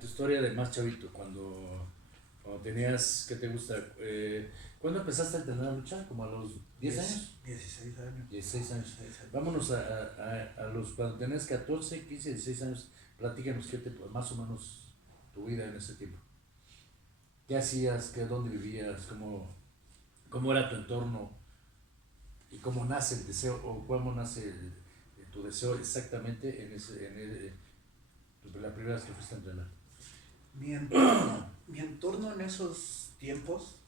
Tu historia de más chavito, cuando tenías, ¿qué te gusta? ¿Cuándo empezaste a entrenar a lucha? ¿Como a los 10 años? 16 años. 16 años. 16 años. Vámonos a los, cuando tenías 14, 15, 16 años, platícanos más o menos tu vida en ese tiempo. ¿Qué hacías? ¿Dónde vivías? ¿Cómo era tu entorno? ¿Y cómo nace el deseo? ¿O cómo nace tu deseo exactamente la primera vez que fuiste a entrenar? Mi entorno en esos tiempos,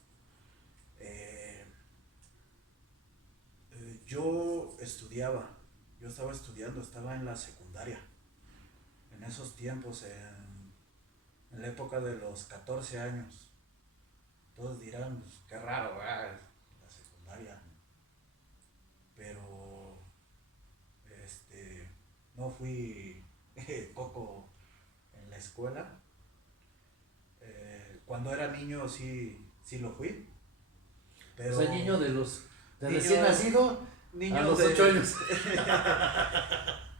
eh, yo estaba estudiando, estaba en la secundaria. En esos tiempos, en la época de los 14 años, todos dirán, pues, qué raro, ¿verdad? La secundaria. Pero, no fui coco en la escuela. Cuando era niño sí lo fui, O sea, pero niño de recién niño, nacido a niño los 8 de, años.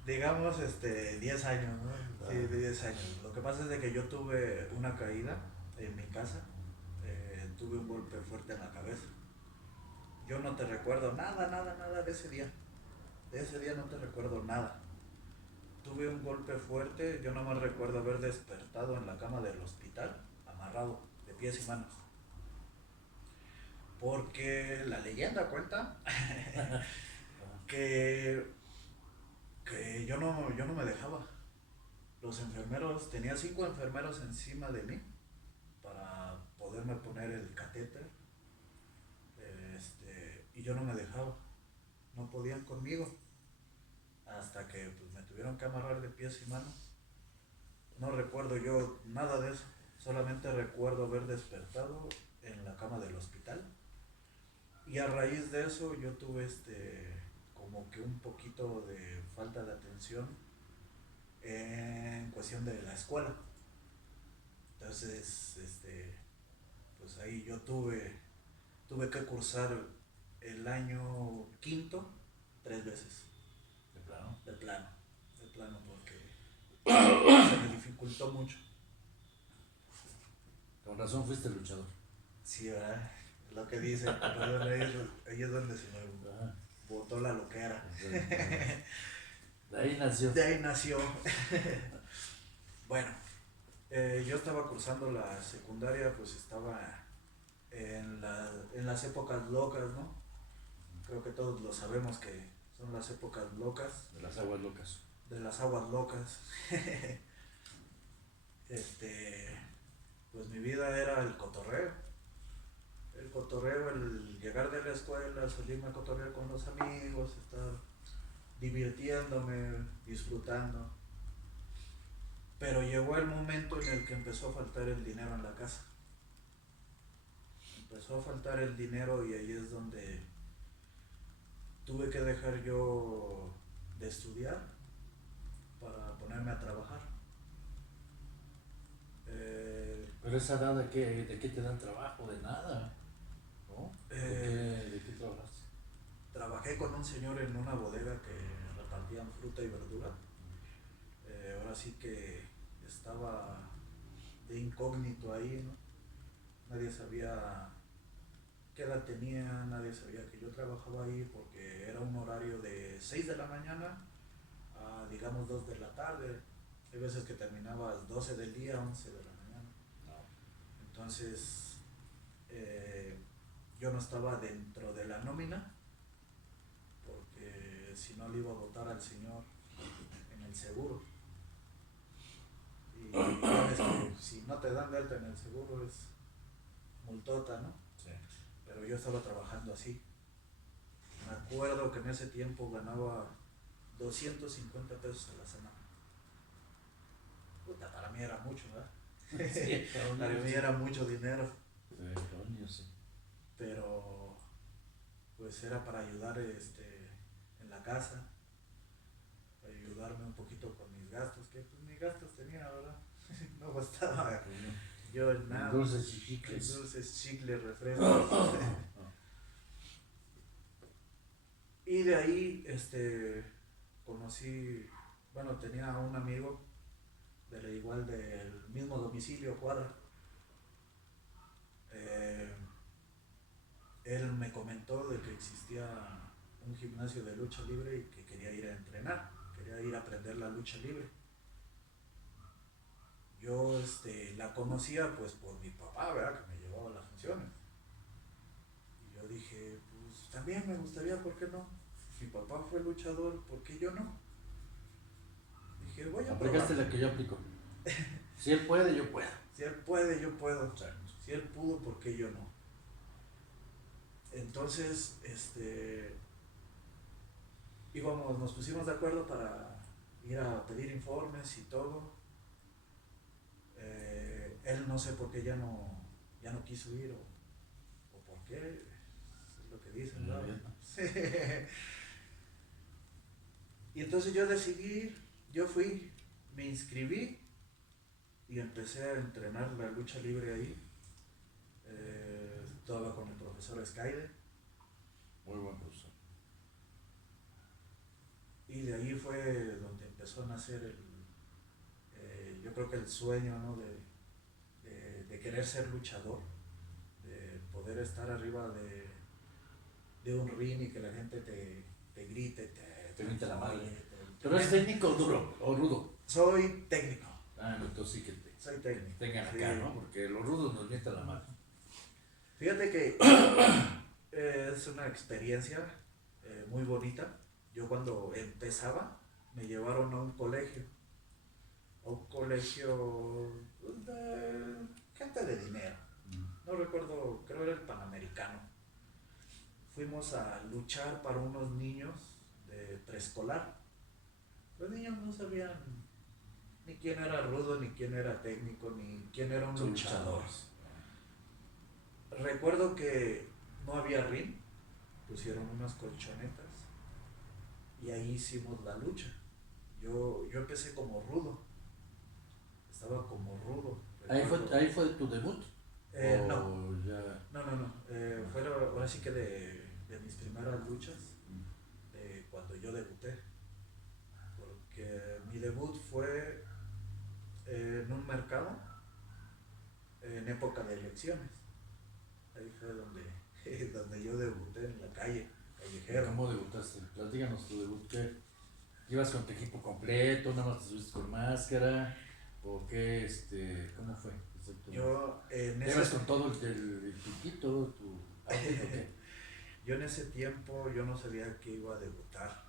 digamos, 10 años, ¿no? Sí, de 10 años. Lo que pasa es de que yo tuve una caída en mi casa, tuve un golpe fuerte en la cabeza. Yo no te recuerdo nada, nada, nada de ese día. De ese día no te recuerdo nada. Tuve un golpe fuerte, yo no me recuerdo haber despertado en la cama del hospital, amarrado de pies y manos. Porque la leyenda cuenta que, que yo no me dejaba. Los enfermeros, tenía 5 enfermeros encima de mí para poderme poner el catéter, y yo no me dejaba, no podían conmigo, hasta que pues, me tuvieron que amarrar de pies y manos. No recuerdo yo nada de eso, solamente recuerdo haber despertado en la cama del hospital, y a raíz de eso yo tuve como que un poquito de falta de atención en cuestión de la escuela. Entonces, pues ahí yo tuve que cursar el año quinto 3 veces, De plano. de plano, de plano, porque se me dificultó mucho. Con razón fuiste luchador. Sí, ¿verdad? Lo que dice, pero ahí es donde se me Ajá. botó la loquera. De ahí nació. De ahí nació. Bueno, yo estaba cursando la secundaria, pues estaba en las épocas locas, ¿no? Creo que todos lo sabemos que son las épocas locas, De las aguas locas. de las aguas locas. este, pues mi vida era el cotorreo, el llegar de la escuela, salirme a cotorrear con los amigos, estar divirtiéndome, disfrutando. Pero llegó el momento en el que empezó a faltar el dinero en la casa. Empezó a faltar el dinero y ahí es donde tuve que dejar yo de estudiar para ponerme a trabajar. Pero esa edad, ¿de qué te dan trabajo? De nada, ¿no? Eh, ¿De qué trabajaste? Trabajé con un señor en una bodega que repartían fruta y verdura. Ahora sí que estaba de incógnito ahí, ¿no? Nadie sabía qué edad tenía, nadie sabía que yo trabajaba ahí porque era un horario de 6 de la mañana a digamos 2 de la tarde. Hay veces que terminabas 12 del día, 11 de la mañana. No. Entonces, yo no estaba dentro de la nómina porque si no le iba a votar al señor en el seguro. Y ya ves que si no te dan de alta en el seguro es multota, ¿no? Sí. Pero yo estaba trabajando así. Me acuerdo que en ese tiempo ganaba 250 pesos a la semana. Puta, para mí era mucho, ¿verdad? Sí, Para mí era mucho dinero. coño, sí. Pero pues era para ayudar en la casa, para ayudarme un poquito con mis gastos, que pues mis gastos tenía, ¿verdad? No bastaba yo en nada. Dulces y chicles. Dulces, chicles, refrescos. Y de ahí conocí, bueno, tenía un amigo igual del mismo domicilio, cuadra. Eh, Él me comentó de que existía un gimnasio de lucha libre y que quería ir a entrenar, quería ir a aprender la lucha libre. Yo la conocía pues por mi papá, ¿verdad? Que me llevaba a las funciones. Y yo dije, pues también me gustaría, ¿por qué no? Mi papá fue luchador, ¿por qué yo no? Dije, voy a probar. Aplicaste la que yo aplico. Si él puede, yo puedo. Si él puede, yo puedo. Exacto. Si él pudo, ¿por qué yo no? Entonces, íbamos, nos pusimos de acuerdo para ir a pedir informes y todo. Él no sé por qué ya no quiso ir o por qué, es lo que dicen, ¿no? Sí. Y entonces yo decidí ir, yo fui, me inscribí y empecé a entrenar la lucha libre ahí. Estaba con el profesor Skyler. Muy buen profesor. Y de ahí fue donde empezó a nacer yo creo que el sueño, ¿no? de querer ser luchador, de poder estar arriba de un ring y que la gente te grite, te grite la madre. te ¿Pero es técnico o duro o rudo? Soy técnico. Ah, no, entonces sí que Soy técnico. tengan Sí. acá, ¿no? Porque los rudos nos mientan la madre. Fíjate que es una experiencia muy bonita. Yo cuando empezaba me llevaron a un colegio de gente de dinero. No recuerdo, creo era el Panamericano. Fuimos a luchar para unos niños de preescolar. Los niños no sabían ni quién era rudo, ni quién era técnico, ni quién era un luchador. Recuerdo que no había ring, pusieron unas colchonetas y ahí hicimos la lucha. Yo empecé como rudo, estaba como rudo. ¿Ahí fue tu debut? No. Ya... No. Fue ahora sí que de mis primeras luchas, de cuando yo debuté. Porque mi debut fue en un mercado, en época de elecciones. Ahí fue donde yo debuté en la calle, callejero. ¿Cómo debutaste? Platícanos tu debut. ¿Qué? ¿Ibas con tu equipo completo? ¿Nada más te subiste con máscara? ¿O qué? ¿Cómo fue? Yo ¿Ibas con todo el piquito, tu outfit o qué? Yo en ese tiempo yo no sabía que iba a debutar.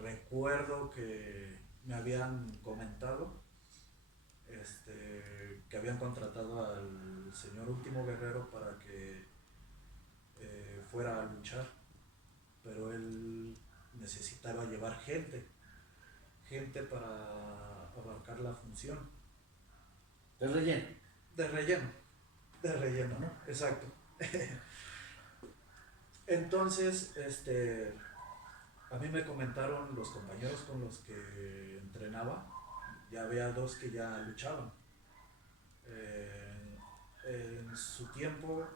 Recuerdo que me habían comentado que habían contratado al señor Último Guerrero para que fuera a luchar, pero él necesitaba llevar gente para abarcar la función. De relleno. De relleno, ¿no? Exacto. Entonces, a mí me comentaron los compañeros con los que entrenaba, ya había dos que ya luchaban. En su tiempo,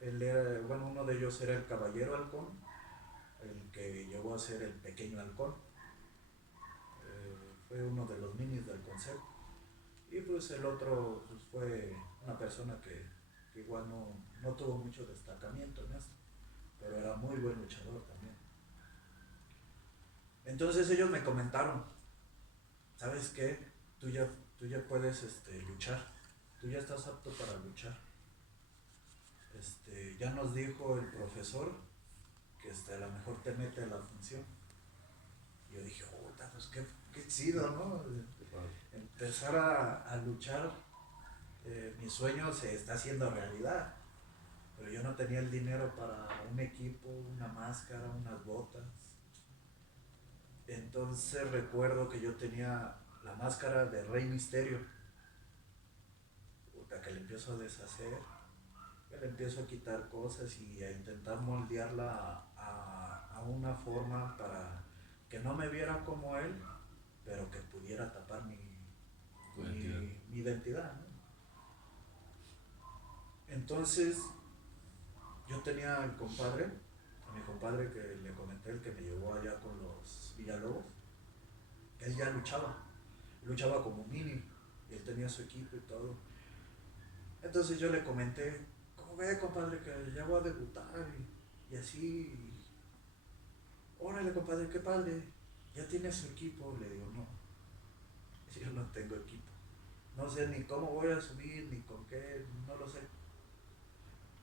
él era, bueno, uno de ellos era el Caballero Halcón, el que llegó a ser el Pequeño Halcón. Fue uno de los minis del concepto. Y pues el otro pues, fue una persona que igual no tuvo mucho destacamiento en esto, pero era muy buen luchador también. Entonces ellos me comentaron, ¿sabes qué? Tú ya puedes luchar, tú ya estás apto para luchar. Ya nos dijo el profesor que a lo mejor te mete a la función. Y yo dije, pues qué chido, ¿no? Empezar a luchar, mi sueño se está haciendo realidad, pero yo no tenía el dinero para un equipo, una máscara, unas botas. Entonces recuerdo que yo tenía la máscara de Rey Misterio, que le empiezo a deshacer, que le empiezo a quitar cosas y a intentar moldearla a una forma para que no me viera como él, pero que pudiera tapar mi identidad, ¿no? Entonces yo tenía a mi compadre que le comenté, el que me llevó allá con los Villalobos. él ya luchaba como mini, y él tenía su equipo y todo. Entonces yo le comenté, ¿cómo ve, compadre, que ya voy a debutar? Y así, órale, compadre, qué padre, ya tiene su equipo. Le digo, no, yo no tengo equipo. No sé ni cómo voy a subir, ni con qué, no lo sé.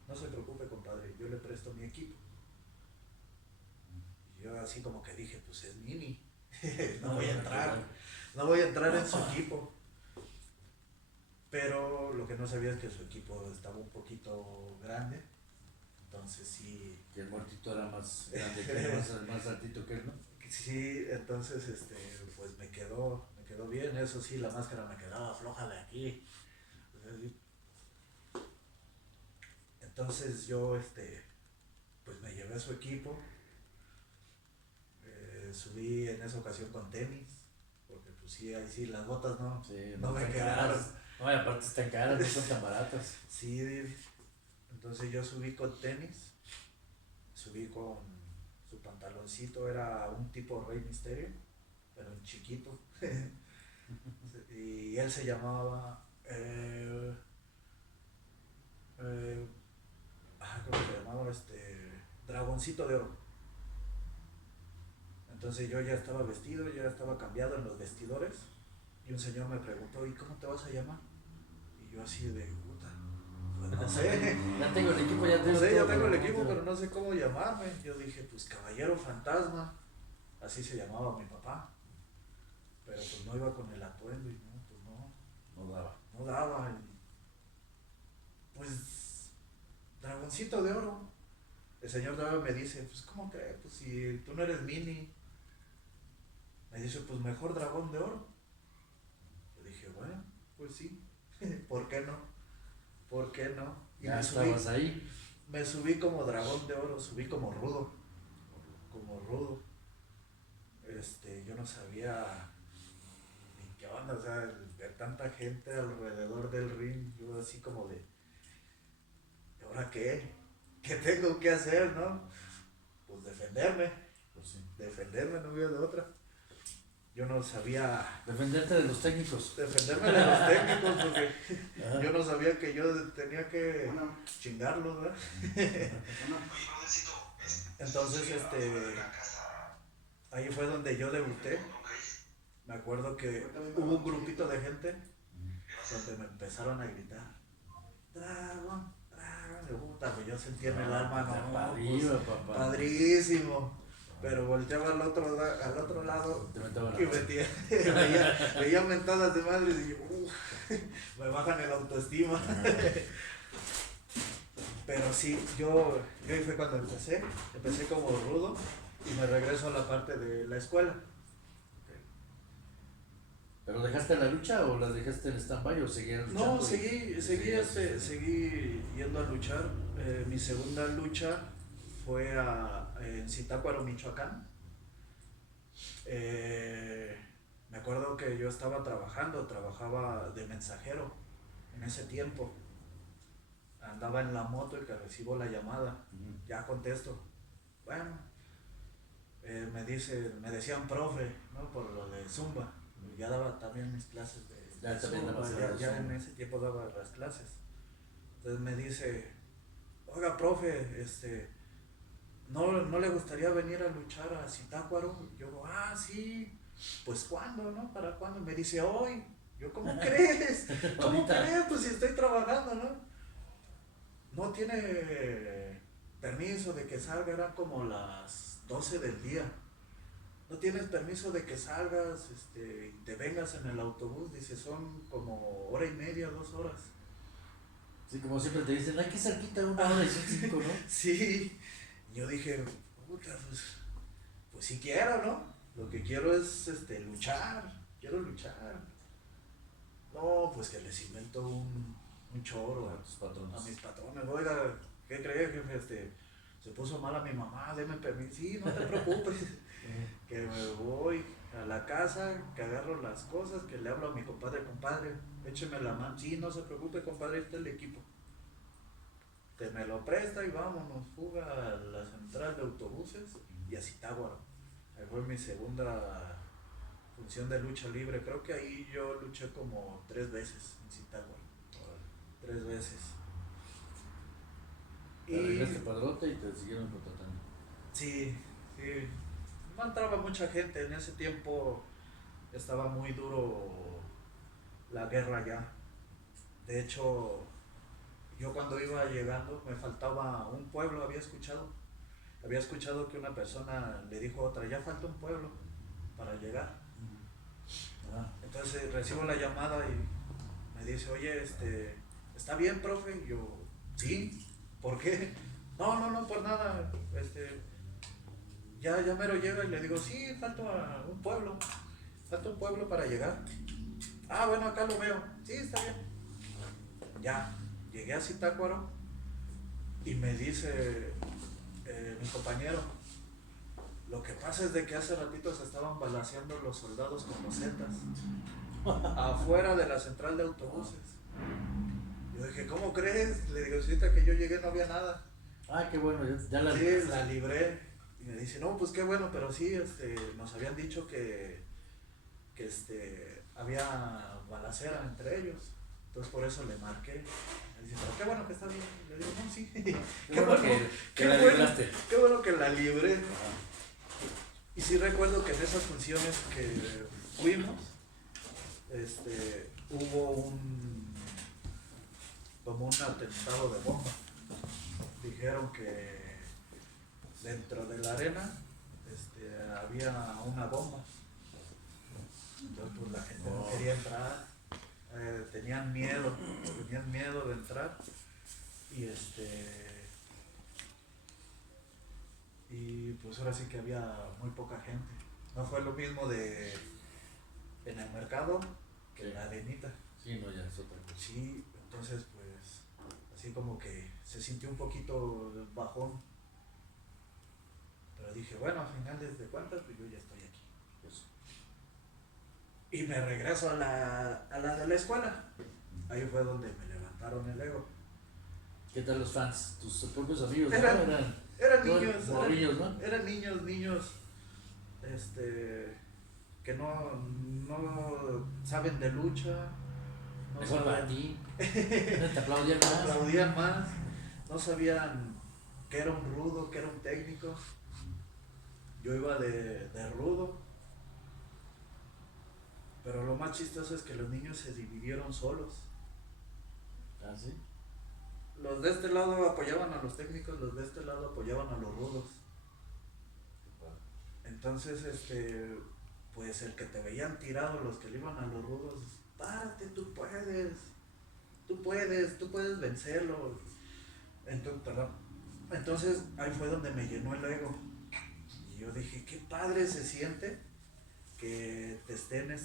No se preocupe, compadre, yo le presto mi equipo. Y yo así como que dije, pues es mini, no voy a entrar, no voy a entrar en su equipo. Pero lo que no sabía es que su equipo estaba un poquito grande, entonces sí. Que el muertito era más grande que él, más altito que él, ¿no? Sí, entonces pues me quedó bien, eso sí, la máscara me quedaba floja de aquí. Entonces yo pues me llevé a su equipo, subí en esa ocasión con tenis, porque pues sí, ahí sí, las botas no, Sí, no me están quedaron. caras. No, y aparte están caras, no son tan baratas. Sí, entonces yo subí con tenis, subí con su pantaloncito, era un tipo Rey Misterio, pero en chiquito. Y él se llamaba, eh, ¿cómo se llamaba? Dragoncito de Oro. Entonces yo ya estaba vestido, ya estaba cambiado en los vestidores, y un señor me preguntó, ¿y cómo te vas a llamar? Y yo así de, puta, pues no sé. Ya tengo el equipo, ya No tengo sé, todo. ya tengo el ¿Cómo equipo, te- pero no sé cómo llamarme. Yo dije, pues Caballero Fantasma, así se llamaba mi papá. Pero pues no iba con el atuendo y no, pues no, No daba. no daba. Y, pues, Dragoncito de Oro. El señor Daba me dice, pues ¿cómo que? Pues si tú no eres mini. Me dice, pues mejor Dragón de Oro. Yo dije, bueno, pues sí, ¿por qué no? ¿Por qué no? Y Ya estabas ahí. me subí como Dragón de Oro, subí como rudo, como rudo. Yo no sabía ni qué onda, o sea, ver tanta gente alrededor del ring, yo así como de, ¿y ahora qué? ¿Qué tengo que hacer, no? Pues Pues sí. defenderme, no había de otra. Yo no sabía Defenderte de los técnicos. defenderme de los técnicos porque Ajá. yo no sabía que yo tenía que chingarlos, ¿verdad? Entonces, ahí fue donde yo debuté. Me acuerdo que hubo un grupito de gente donde me empezaron a gritar, Dragón, Dragón, de puta, pues yo sentía en el alma, Ya para no, pues, arriba, papá. padrísimo. Pero volteaba al otro lado Te metaba la y mano. veía mentadas de madre y yo, me bajan el autoestima. Ajá. Pero sí, yo ahí fue cuando empecé como rudo y me regreso a la parte de la escuela. ¿Pero dejaste la lucha o la dejaste en stand-by o seguías luchando? No, seguí yendo a luchar. Mi segunda lucha fue en Zitácuaro, Michoacán. Me acuerdo que yo estaba trabajaba de mensajero en ese tiempo. Andaba en la moto y que recibo la llamada. Ujú. Ya contesto. Bueno, me decían profe, ¿no? Por lo de Zumba. Ya daba también mis clases Ya también Zumba, dabas ya, de ya en Zumba. ese tiempo daba las clases. Entonces me dice, oiga, profe, ¿no le gustaría venir a luchar a Zitácuaro? Yo, sí, pues ¿cuándo, no? ¿Para cuándo? Me dice, hoy. Yo, ¿cómo crees? ¿Cómo Ahorita. crees? Pues si estoy trabajando, ¿no? No tiene permiso de que salga, eran como las 12 del día. No tienes permiso de que salgas, y te vengas en el autobús, dice, son como hora y media, 2 horas. Sí, como siempre te dicen, aquí cerquita 1 hora y son 5, ¿no? Sí, yo dije, puta, pues sí quiero, ¿no? Lo que quiero es quiero luchar. No, pues que les invento un choro A tus patrones. a mis patrones. Oiga, ¿qué cree, jefe? Se puso mal a mi mamá, deme permiso. Sí, no te preocupes, que me voy a la casa, que agarro las cosas, que le hablo a mi compadre, écheme la mano. Sí, no se preocupe, compadre, este es el equipo. Te me lo presta y vámonos, fuga a la central de autobuses y a Zitácuaro. Ahí fue mi segunda función de lucha libre. Creo que ahí yo luché como 3 veces en Zitácuaro. 3 veces. Te Y arreglaste padrote y te siguieron contratando. sí, sí, no entraba mucha gente. En ese tiempo estaba muy duro la guerra ya. De hecho, yo cuando iba llegando me faltaba un pueblo, había escuchado que una persona le dijo a otra, ya falta un pueblo para llegar. Ah, Entonces recibo la llamada y me dice, oye, ¿está bien, profe? Y yo, sí, ¿por qué? No, no, no, por nada, ya mero llega y le digo, sí, falta un pueblo para llegar. Ah, bueno, acá lo veo, sí, está bien. Ya, llegué a Zitácuaro y me dice mi compañero, lo que pasa es de que hace ratito se estaban balaceando los soldados con los Zetas afuera de la central de autobuses. Yo dije, ¿cómo crees? Le digo, ahorita que yo llegué no había nada. ah, qué bueno, ya la Sí, libraste. la libré. Y me dice, no, pues qué bueno, pero sí, nos habían dicho que había balacera entre ellos. Entonces por eso le marqué. Me dice, pero qué bueno que está bien. Le digo, no, sí. Qué bueno que qué la bueno, libraste. qué bueno que la libré. Ajá. Y sí recuerdo que en esas funciones que fuimos, hubo como un atentado de bomba. Dijeron que dentro de la arena había una bomba. Entonces pues la gente no quería entrar, tenían miedo de entrar y y pues ahora sí que había muy poca gente. No fue lo mismo en el mercado que en la arenita. Sí, no, ya es otra cosa. Sí, entonces pues así como que se sintió un poquito bajón. Pero dije, bueno, al final de cuentas, pues yo ya estoy aquí. Pues, Y me regreso a la de la escuela. Ahí fue donde me levantaron el ego. ¿qué tal los fans? Tus propios amigos, ¿no? Eran todos niños, morrillos, ¿no? eran niños, que no saben de lucha, no Mejor para saben, ti. Te aplaudían más. aplaudían más, no sabían que era un rudo, que era un técnico. Yo iba de rudo, pero lo más chistoso es que los niños se dividieron solos. Ah, sí. Los de este lado apoyaban a los técnicos, los de este lado apoyaban a los rudos. Entonces, pues el que te veían tirado, los que le iban a los rudos, párate, tú puedes vencerlo. Entonces, perdón. Entonces ahí fue donde me llenó el ego. Y yo dije, qué padre se siente que te estén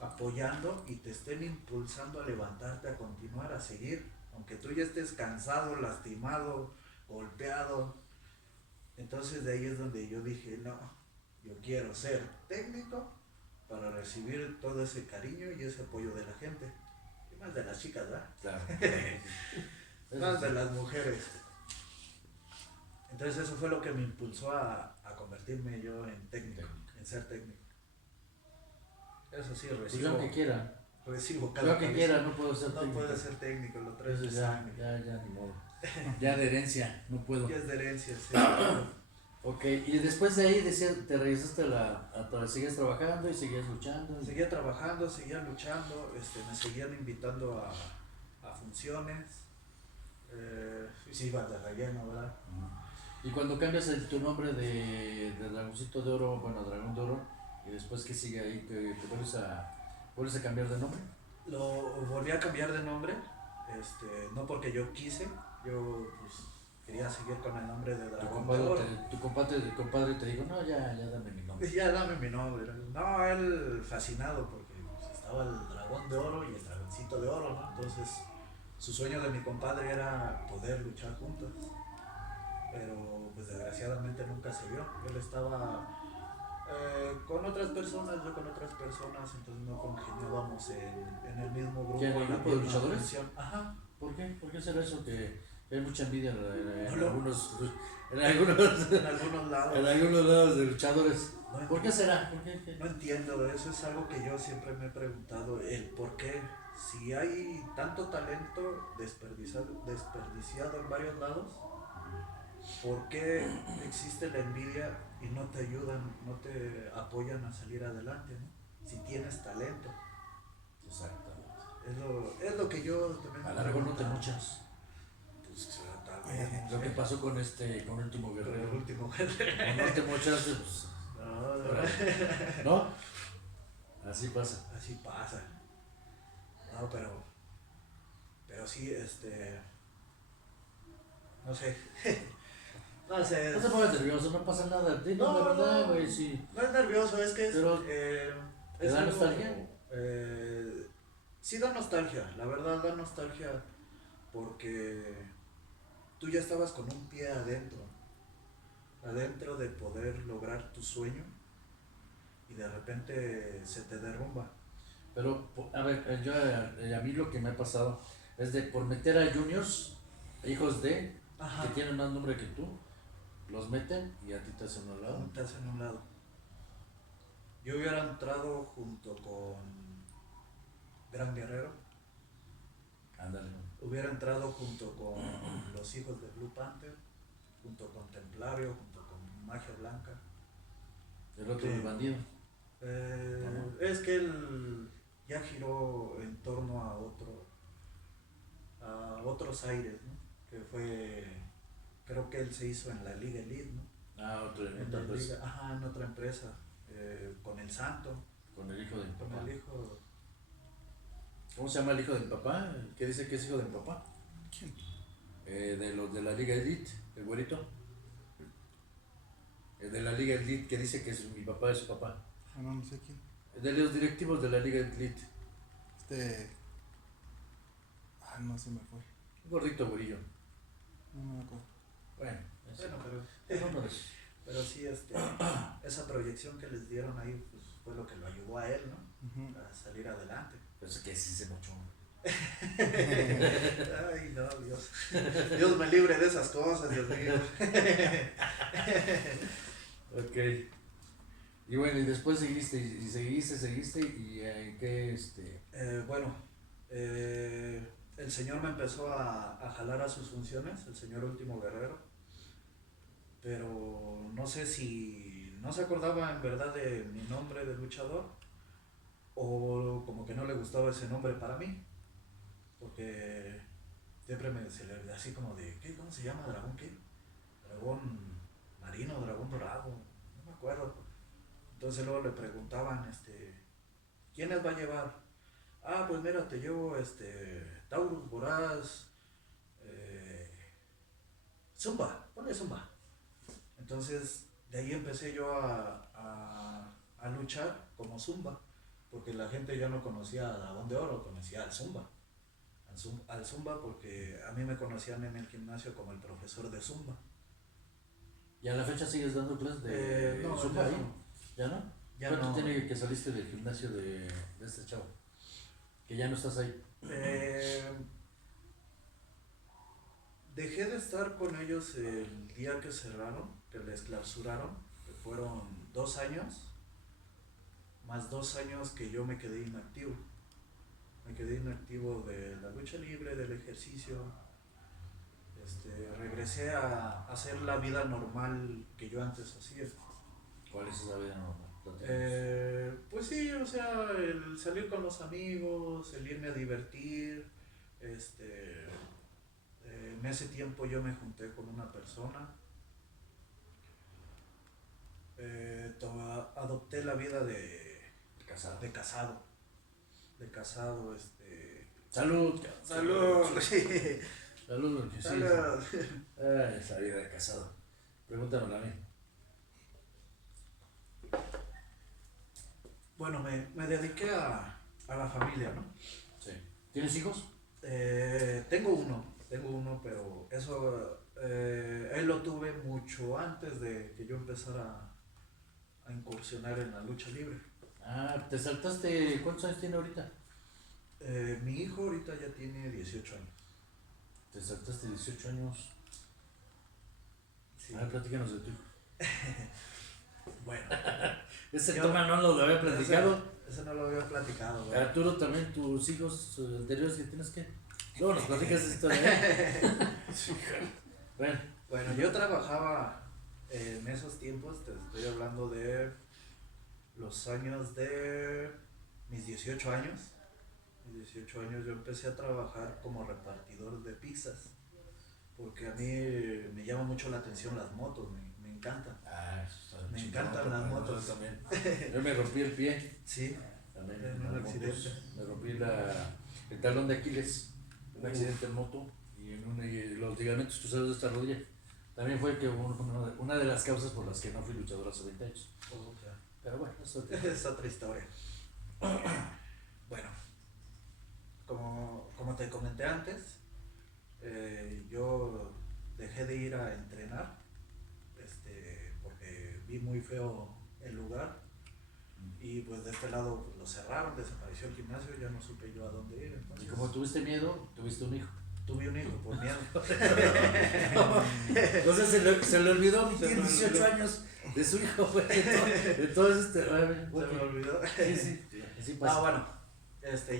apoyando y te estén impulsando a levantarte, a continuar, a seguir. Aunque tú ya estés cansado, lastimado, golpeado. Entonces de ahí es donde yo dije, no, yo quiero ser técnico para recibir todo ese cariño y ese apoyo de la gente. Y más de las chicas, ¿verdad? Claro. Más de las mujeres. Entonces eso fue lo que me impulsó a convertirme yo en técnico, en ser técnico. Eso sí, Pues yo que quiera. recibo Yo que vez. quiera, no puedo ser No técnico. puede ser técnico, lo traes Eso de ya, sangre. ya, ni modo. Ya de herencia, no puedo. Ya es de herencia, sí. Ok, y después de ahí decías, te regresaste seguías trabajando y seguías luchando. Seguía trabajando, seguía luchando, me seguían invitando a funciones. Y sí, iba de relleno, ¿verdad? Y cuando cambias tu nombre de Dragoncito de Oro, bueno, Dragón de Oro, y después que sigue ahí, ¿te vuelves a cambiar de nombre? Lo volví a cambiar de nombre, no porque yo quise, yo pues quería seguir con el nombre de Dragón de Oro. Tu compadre te dijo, no, ya dame mi nombre. Ya dame mi nombre. No, él fascinado porque pues, estaba el Dragón de Oro y el Dragoncito de Oro, ¿no? Entonces, su sueño de mi compadre era poder luchar juntos. Pero pues desgraciadamente nunca se vio. Él estaba con otras personas, yo con otras personas, entonces no congeniábamos en el mismo grupo. ¿Ya en el la grupo de misma luchadores? función. Ajá. ¿Por qué? ¿Por qué será eso que Hay mucha envidia en No lo- algunos, en algunos, En algunos en lados. algunos lados de luchadores. No, ¿Por qué será? ¿Por qué? no entiendo, eso es algo que yo siempre me he preguntado, el por qué, si hay tanto talento desperdiciado en varios lados, ¿por qué existe la envidia y no te ayudan, no te apoyan a salir adelante, ¿no? Si tienes talento. Exactamente. Es lo que yo también A me largo no te preguntaba. muchas. Pues tal vez, no Lo que sé, pasó con con Último con el Guerrero. último. O no te mochaste, pues. No, no, Órale. ¿No? Así pasa. así pasa. No, pero sí, no sé. No sé. No te pongas nervioso, no pasa nada. Dinos No, la verdad, no, güey, sí. no es nervioso, es que es. Pero, ¿te da algo, nostalgia? Sí da nostalgia, la verdad da nostalgia porque tú ya estabas con un pie adentro de poder lograr tu sueño y de repente se te derrumba. Pero, a ver, a mí lo que me ha pasado es de por meter a juniors, hijos de, Ajá. que tienen más nombre que tú, los meten y a ti te hacen a un lado. Te hacen a un lado. Yo hubiera entrado junto con Gran Guerrero, Ándale. hubiera entrado junto con los hijos de Blue Panther, junto con Templario, junto con Magia Blanca. El otro Sí. el bandido. Ajá. Es que él ya giró en torno a otros aires, ¿no? Que fue, creo que él se hizo en la Liga Elite, ¿no? Ah, otro en En otra la empresa. liga, ajá, en otra empresa, con el Santo, Con el hijo de mi con papá. el hijo. ¿Cómo se llama el hijo de mi papá? ¿El que dice que es hijo de mi papá? ¿Quién? De los de la Liga Elite, el güerito. El de la Liga Elite que dice que es mi papá es su papá. Ah, no, no sé quién. El de los directivos de la Liga Elite. No se me fue. Un gordito güerillo. No me acuerdo. Bueno, ese. Bueno, Es uno de esos. pero sí, esa proyección que les dieron ahí, pues fue lo que lo ayudó a él, ¿no? Ujú. A salir adelante. Pero es que sí se mochó. Ay, no, Dios. Dios me libre de esas cosas, Dios mío. Ok. Y bueno, y después seguiste, y seguiste, y ¿qué Bueno, el Señor me empezó a jalar a sus funciones, el Señor Último Guerrero, pero no sé si no se acordaba en verdad de mi nombre de luchador o como que no le gustaba ese nombre para mí, porque siempre se le así como de, ¿qué? ¿Cómo se llama? ¿Dragón qué? Dragón marino, dragón dorado, no me acuerdo. Entonces luego le preguntaban, ¿quiénes va a llevar? Ah, pues mira, te llevo Taurus, Voraz, Zumba, ponle Zumba. Entonces de ahí empecé yo a luchar como Zumba, porque la gente ya no conocía a Dragón de Oro, conocía al Zumba. Al Zumba porque a mí me conocían en el gimnasio como el profesor de Zumba. ¿Y a la fecha sigues dando clases de No, Zumba ya ahí? no. ¿Ya no? Ya ¿Cuánto no. tiene que saliste del gimnasio de este chavo? Que ya no estás ahí. Dejé de estar con ellos el día que cerraron, que les clausuraron, que fueron 2 años, más 2 años que yo me quedé inactivo. Me quedé inactivo de la lucha libre, del ejercicio. Regresé a hacer la vida normal que yo antes hacía. ¿Cuál es esa vida normal? Pues sí, o sea, el salir con los amigos, el irme a divertir. En ese tiempo yo me junté con una persona. Adopté la vida de Casado. casado. Salud. Salud. Salud, porque sí. Salud. Ay, esa vida de casado. Pregúntamelo a mí. Bueno, me dediqué a la familia, ¿no? Sí. ¿Tienes hijos? Tengo uno, pero eso él lo tuve mucho antes de que yo empezara a incursionar en la lucha libre. Ah, te saltaste. ¿Cuántos años tiene ahorita? Mi hijo ahorita ya tiene 18 años. Te saltaste 18 años. Sí. A ver, platícanos de tu hijo. Bueno, Ese Yo- tema no lo había platicado. eso no lo había platicado, güey. Arturo, también tus hijos anteriores que tienes que. Luego nos platicas esta historia. Bueno, Bueno, yo trabajaba en esos tiempos, te estoy hablando de los años de mis 18 años. Mis 18 años yo empecé a trabajar como repartidor de pizzas, porque a mí me llama mucho la atención las motos, me encantan. Me encantan las motos. También. Yo me rompí el pie. Sí, También. En en un las accidente. motos. Me rompí el talón de Aquiles. Un accidente en moto. Y los ligamentos cruzados de esta rodilla. También fue que una de las causas por las que no fui luchador hace 20 años. o sea, Pero bueno, eso te... es otra historia. Bueno, como te comenté antes, yo dejé de ir a entrenar porque vi muy feo el lugar y pues de este lado pues, lo cerraron, desapareció el gimnasio, ya no supe yo a dónde ir. Entonces, Y como tuviste miedo, tuviste un hijo. tuve un hijo por miedo. Entonces se le olvidó Se omitir me 18 olvidó. años de su hijo, güey. De todo este. Se me olvidó. Sí, sí. Así pasa. Ah, bueno,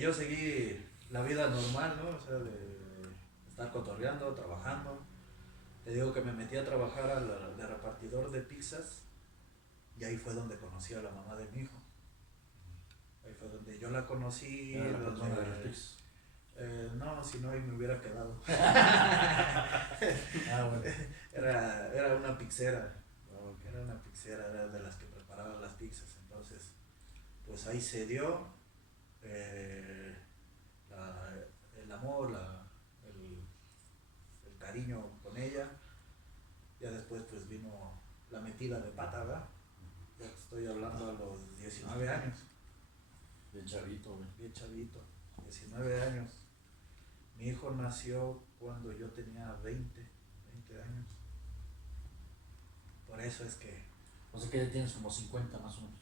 yo seguí la vida normal, ¿no? O sea, de estar cotorreando, trabajando. Te digo que me metí a trabajar de repartidor de pizzas y ahí fue donde conocí a la mamá de mi hijo. Ahí fue donde yo la conocí. Era la donde- patrona de los pizzas. no, si no, ahí me hubiera quedado. Ah, bueno. Era una pizzera. Ok. Era una pizzera, era de las que preparaban las pizzas. Entonces, pues ahí se dio el amor, el cariño con ella. Ya después pues vino la metida de pata, ¿verdad? Ya te estoy hablando a los 19 años, Bien chavito, güey. bien chavito, 19 años. Mi hijo nació cuando yo tenía 20 años. Por eso es que O sea que ya tienes como 50 más o menos.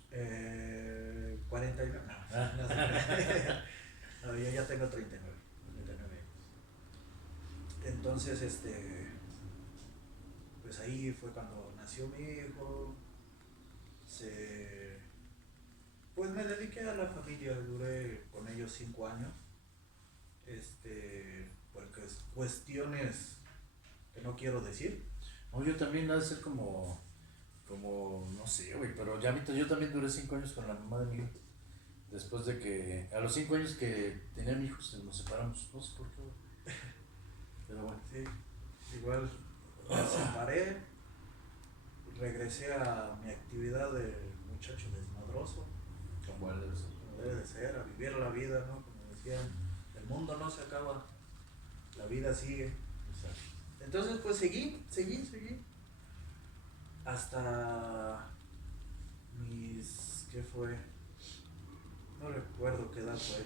49. No, no, yo ya tengo 39 años. Entonces, pues ahí fue cuando nació mi hijo. Pues me dediqué a la familia, duré con ellos 5 años. Porque es cuestiones que no quiero decir. No, yo también ha de ser como, no sé, güey, pero ya yo también duré 5 años con la mamá de mi hijo. Después de que, a los 5 años que tenía mi hijo, nos separamos, no sé por qué, güey. Pero bueno. Sí, igual me separé, regresé a mi actividad de muchacho desmadroso, Como él debe ser. como debe de ser, a vivir la vida, ¿no? Como decían, el mundo no se acaba, la vida sigue. Exacto. Entonces pues seguí, hasta ¿qué fue? No recuerdo qué edad fue,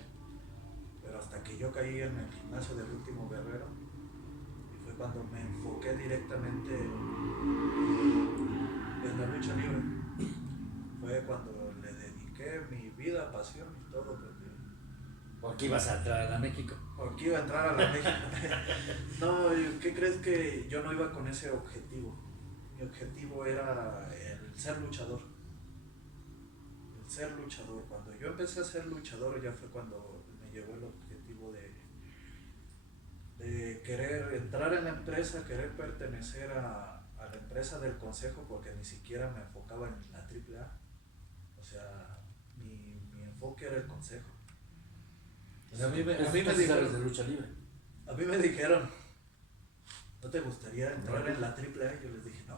pero hasta que yo caí en el gimnasio del Último Guerrero, y fue cuando me enfoqué directamente en la lucha libre. Fue cuando le dediqué mi vida, pasión y todo, Porque ibas a entrar a México. porque iba a entrar a la México. No, ¿qué crees? Que yo no iba con ese objetivo. Mi objetivo era el ser luchador. El ser luchador. Cuando yo empecé a ser luchador ya fue cuando me llegó el objetivo de querer entrar en la empresa, querer pertenecer a la empresa del consejo, porque ni siquiera me enfocaba en la AAA. O sea, mi enfoque era el consejo. A mí me Sabes dijeron, de lucha libre. ¿no te gustaría entrar en la AAA? Yo les dije, no.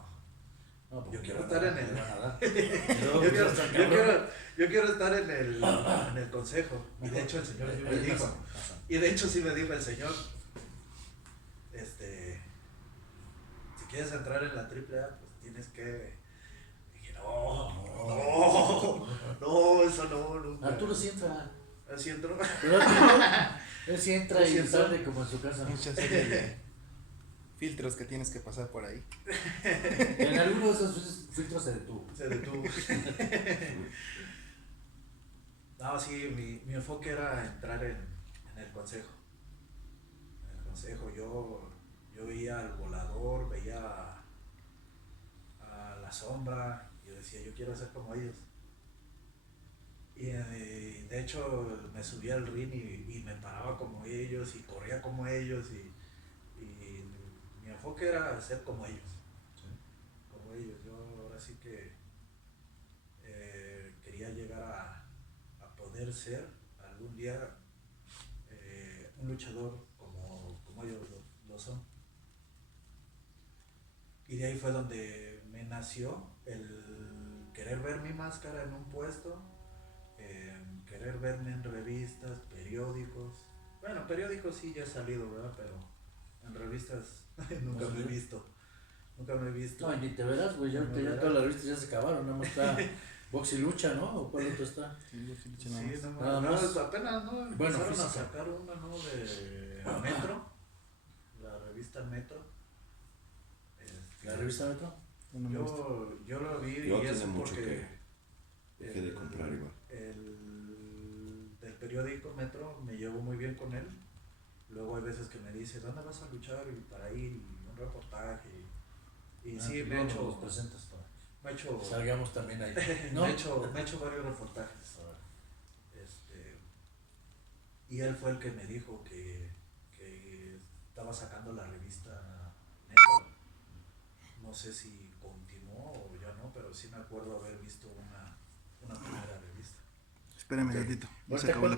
No, porque Yo quiero van estar a- en el- te van a dar. Yo quiero estar en el consejo. Y de hecho el señor sí me dijo. El señor, si quieres entrar en la AAA, pues tienes que. Dije, no, eso no, nunca. Arturo sí entra. Así entró. Pero Arturo, él sí entra Sí y entra. sale como en su casa. Mucha serie de filtros que tienes que pasar por ahí. En algunos de esos filtros se detuvo. Se detuvo. No, sí, mi enfoque era entrar en el consejo. En el consejo, yo Yo veía al Volador, veía a La Sombra, y yo decía, yo quiero ser como ellos. Y de hecho me subía al ring y me paraba como ellos y corría como ellos y mi enfoque era ser como ellos. Sí. Como ellos. Yo ahora sí que quería llegar a poder ser algún día un luchador como ellos lo son. Y de ahí fue donde me nació el querer ver mi máscara en un puesto, querer verme en revistas, periódicos. Bueno, periódicos sí ya he salido, ¿verdad? Pero en revistas nunca No sé. me he visto. Nunca me he visto. No, y ni te verás, güey, ya, No me ya verás. todas las revistas ya se acabaron, nada más está Box y Lucha, ¿no? ¿O cuál otro está? Sí, yo sí le eché Sí, nada más. no, Nada más. apenas no Bueno, empezaron a física. sacar una, ¿no? De Metro, la revista Metro. ¿La revista Metro? No me gusta. Yo lo vi Yo y es tiene mucho porque dejé de comprar igual. del periódico Metro me llevo muy bien con él. Luego hay veces que me dice, ¿dónde vas a luchar? Y para ir, y un reportaje. Y sí, me he Luego hecho, nos presentas para me he hecho, que salgamos también ahí. ¿No? me he hecho varios reportajes. Y él fue el que me dijo que estaba sacando la revista Metro. No sé si continuó o ya no, pero sí me acuerdo haber visto una primera revista. Espérame Ok. tantito. Ya se Ahorita, acabó la